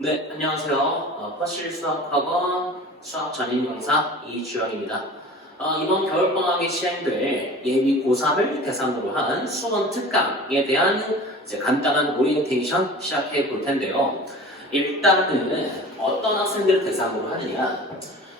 네, 안녕하세요. 퍼실 수학학원 수학 전임 강사 이주영입니다. 이번 겨울방학에 시행될 예비 고3을 대상으로 한 수원 특강에 대한 이제 간단한 오리엔테이션 시작해 볼 텐데요. 일단은 어떤 학생들을 대상으로 하느냐.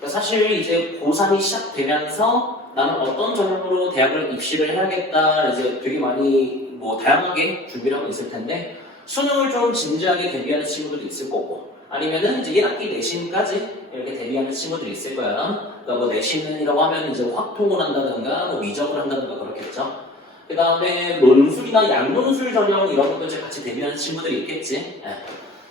사실 이제 고3이 시작되면서 나는 어떤 전형으로 대학을 입시를 해야겠다 이제 되게 많이 다양하게 준비를 하고 있을 텐데 수능을 좀 진지하게 대비하는 친구들도 있을 거고 아니면은 이제 1학기 내신까지 이렇게 대비하는 친구들이 있을 거야. 그러니까 뭐 내신이라고 하면 이제 확통을 한다든가 뭐 미적을 한다든가 그렇겠죠. 그 다음에 논술이나 양논술 전형 이런 것도 이제 같이 대비하는 친구들이 있겠지. 예.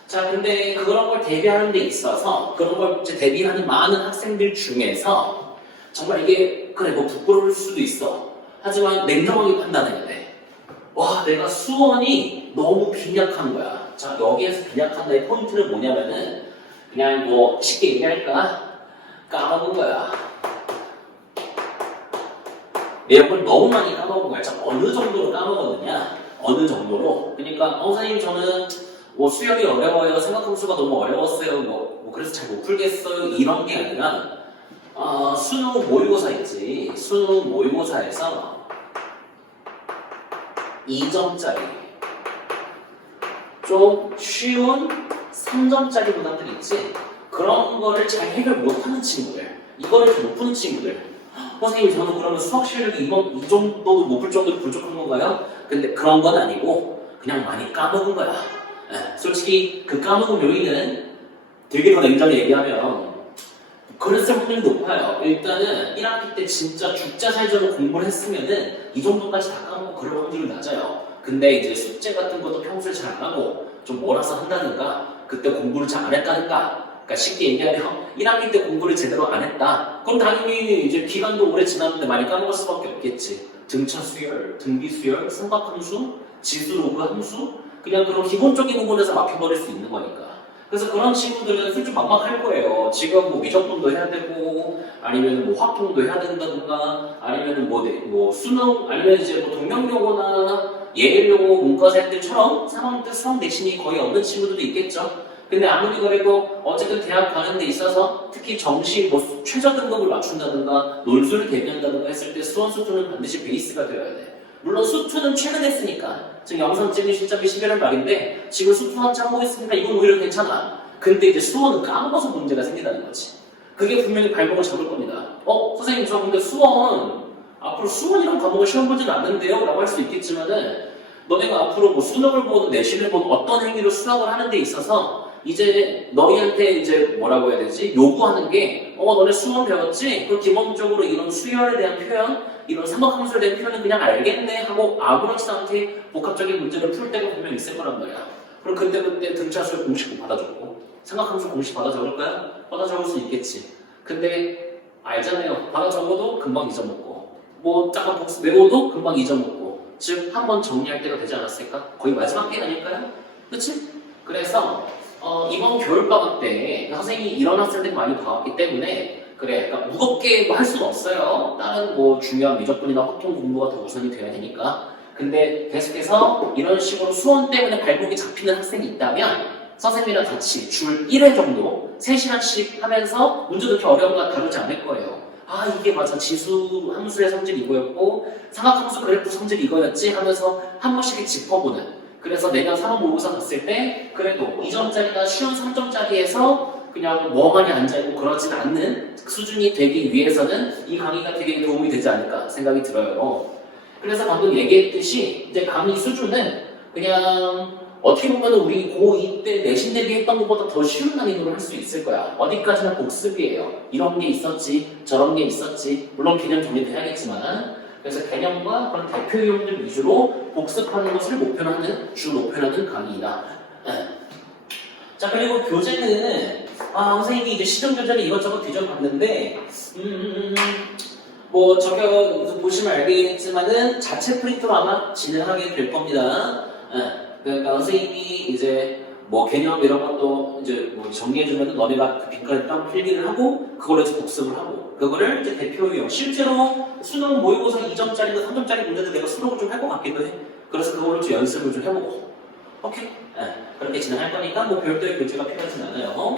자, 근데 그런 걸 대비하는 데 있어서 그런 걸 이제 대비하는 많은 학생들 중에서 정말 이게 그래 뭐 부끄러울 수도 있어. 하지만 냉정하게 판단해야 돼. 와, 내가 수원이 너무 빈약한 거야. 자, 여기에서 빈약한다의 포인트는 뭐냐면은 그냥 뭐 쉽게 얘기할까? 까먹은 거야. 내용을 너무 많이 까먹은 거야. 자, 어느 정도로 까먹었느냐? 어느 정도로? 그러니까 선생님 저는 뭐 수열이 어려워요. 생각함수가 너무 어려웠어요. 그래서 잘 못 풀겠어요. 이런 게 아니라 수능 모의고사 있지. 수능 모의고사에서 2점짜리 좀 쉬운 3점짜리 문항들 있지? 그런 거를 잘 해결 못하는 친구들, 이거를 잘 못 푸는 친구들. 선생님 저는 그러면 수학 실력이 이 정도 못 풀 정도로 부족한 건가요? 근데 그런 건 아니고 그냥 많이 까먹은 거야. 솔직히 그 까먹은 요인은 되게 더 냉정히 얘기하면 그랬을 확률이 높아요. 일단은 1학기 때 진짜 죽자 살자로 공부를 했으면은 이 정도까지 다 까먹고 그럴 확률이 낮아요. 근데 이제 숙제 같은 것도 평소에 잘 안 하고 좀 몰아서 한다든가 그때 공부를 잘 안 했다든가 그러니까 쉽게 얘기하면 1학기 때 공부를 제대로 안 했다. 그럼 당연히 이제 기간도 오래 지났는데 많이 까먹을 수밖에 없겠지. 등차 수열, 등비 수열, 삼각함수, 지수 로그 함수 그냥 그런 기본적인 부분에서 막혀버릴 수 있는 거니까. 그래서 그런 친구들은 솔직히 막막할 거예요. 지금 뭐 미적분도 해야 되고, 아니면 뭐 확통도 해야 된다든가, 아니면 뭐 수능, 아니면 이제 뭐 동명용어나 예일용어 문과생들처럼 3학년 때 수학 내신이 거의 없는 친구들도 있겠죠. 근데 아무리 그래도 어쨌든 대학 가는 데 있어서 특히 정시 뭐 최저 등급을 맞춘다든가, 논술을 대비한다든가 했을 때 수원 수투는 반드시 베이스가 되어야 돼. 물론 수투는 최근에 했으니까 지금 영상 찍은 시점이 11월 말인데 지금 수투 한참 하고 있으니까 이건 오히려 괜찮아. 근데 이제 수원은 까먹어서 문제가 생긴다는 거지. 그게 분명히 발목을 잡을 겁니다. 선생님 저 근데 수원 앞으로 수원이란 과목을 시험 보지는 않는데요? 라고 할 수 있겠지만은 너네가 앞으로 뭐 수능을 보든 내신을 보든 어떤 행위로 수학을 하는 데 있어서 이제 너희한테 이제 뭐라고 해야 되지? 요구하는 게 너네 수원 배웠지? 그럼 기본적으로 이런 수열에 대한 표현 이런 삼각함수에 대한 표현은 그냥 알겠네 하고 아무렇지도 않게 복합적인 문제를 풀 때가 분명히 있을 거란 말이야. 그럼 그때 등차수열 공식 받아 적고 삼각함수 공식 받아 적을까요? 받아 적을 수 있겠지. 근데 알잖아요. 받아 적어도 금방 잊어먹고 뭐 잠깐 복습 외워도 금방 잊어먹고 즉 한번 정리할 때가 되지 않았을까? 거의 마지막 게 아닐까요? 그치? 그래서 이번 겨울방학 때 선생님이 이런 학생들이 많이 봐왔기 때문에 그래, 그러니까 무겁게 할 수는 없어요. 다른 뭐 중요한 미적분이나 확통 공부가 더 우선이 돼야 되니까. 근데 계속해서 이런 식으로 수원 때문에 발목이 잡히는 학생이 있다면 선생님이랑 같이 줄 1회 정도 3시간씩 하면서 문제 그렇게 어려운 거 다루지 않을 거예요. 이게 맞아. 지수 함수의 성질이 이거였고 삼각함수 그래프 성질이 이거였지 하면서 한 번씩 짚어보는. 그래서 내년 3월 모의고사 갔을 때 그래도 2점짜리나 쉬운 3점짜리에서 그냥 멍하니 앉아있고 그러진 않는 수준이 되기 위해서는 이 강의가 되게 도움이 되지 않을까 생각이 들어요. 그래서 방금 얘기했듯이 이제 강의 수준은 그냥 어떻게 보면 우리 고2 때 내신 대비했던 것보다 더 쉬운 난이도로 할 수 있을 거야. 어디까지나 복습이에요. 이런 게 있었지, 저런 게 있었지. 물론 개념 정리도 해야겠지만 그래서 개념과 그런 대표 유형들 위주로 복습하는 것을 주 목표로 하는 강의이다. 자, 그리고 교재는 선생님이 이제 시정 교재를 이것저것 뒤져봤는데 뭐 저기 보시면 알겠지만은 자체 프린트로 아마 진행하게 될 겁니다. 그러니까 선생님이 이제 뭐 개념 이런 것도 이제 뭐 정리해주면 너네가 그 빈칸에 딱 필기를 하고 그걸 이제 복습을 하고 그거를 이제 대표 유형 실제로 수능 모의고사 2점짜리나 3점짜리 문제들 내가 수록을 좀 할 것 같기도 해. 그래서 그거를 좀 연습을 좀 해보고 오케이. 그렇게 진행할 거니까 뭐 별도의 교재가 필요하진 않아요.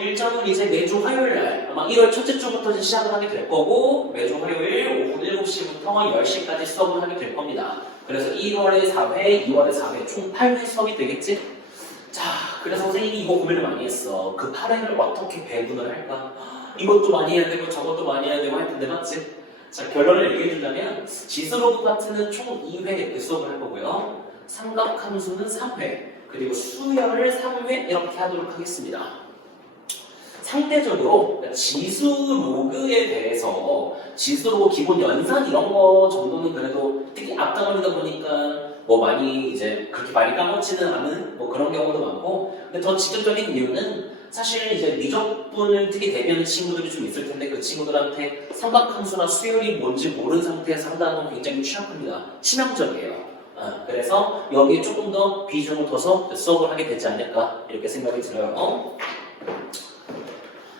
일정은 이제 매주 화요일 날 아마 1월 첫째 주부터 이제 시작을 하게 될 거고 매주 화요일 오후 7시부터 10시까지 수업을 하게 될 겁니다. 그래서 1월에 4회, 2월에 4회 총 8회 수업이 되겠지? 자, 그래서 선생님이 이거 고민을 많이 했어. 그 8회를 어떻게 배분을 할까? 이것도 많이 해야 되고 저것도 많이 해야 되고 할 텐데 맞지? 자, 결론을 얘기해 주려면 지수로그 파트는 총 2회 수업을 할 거고요. 삼각함수는 3회, 그리고 수열을 3회 이렇게 하도록 하겠습니다. 상대적으로 지수 로그에 대해서 지수 로그 기본 연산 이런 거 정도는 그래도 특히 앞당하다 보니까 뭐 많이 이제 그렇게 많이 까먹지는 않은 뭐 그런 경우도 많고 근데 더 직접적인 이유는 사실 이제 미적분을 특히 대비하는 친구들이 좀 있을 텐데 그 친구들한테 삼각함수나 수열이 뭔지 모르는 상태에서 한다는 건 굉장히 취약합니다. 치명적이에요. 그래서 여기에 조금 더 비중을 둬서 수업을 하게 되지 않을까 이렇게 생각이 들어요.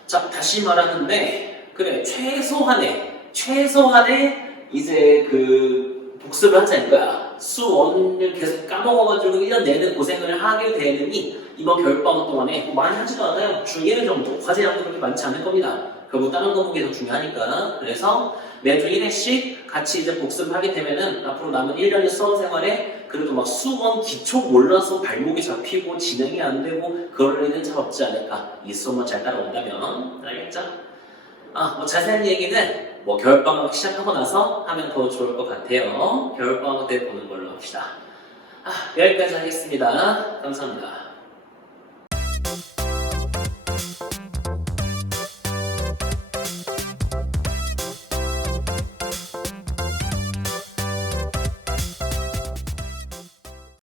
자, 다시 말하는데 그래 최소한의 이제 그 복습을 하지 않을 거야. 수1을 계속 까먹어가지고 1년 내내 고생을 하게 되느니 이번 겨울방학 동안에 뭐 많이 하지도 않아요. 주 1회 정도 과제 양도 그렇게 많지 않을 겁니다. 결국 다른 과목이 더 중요하니까. 그래서 매주 1회씩 같이 이제 복습을 하게 되면은 앞으로 남은 1년의 수험 생활에 그래도 막 수원 기초 몰라서 발목이 잡히고 진행이 안 되고 그럴 일은 잘 없지 않을까. 이 수업만 잘 따라온다면. 알겠죠? 뭐 자세한 얘기는 뭐 겨울방학 시작하고 나서 하면 더 좋을 것 같아요. 겨울방학 때 보는 걸로 합시다. 여기까지 하겠습니다. 감사합니다.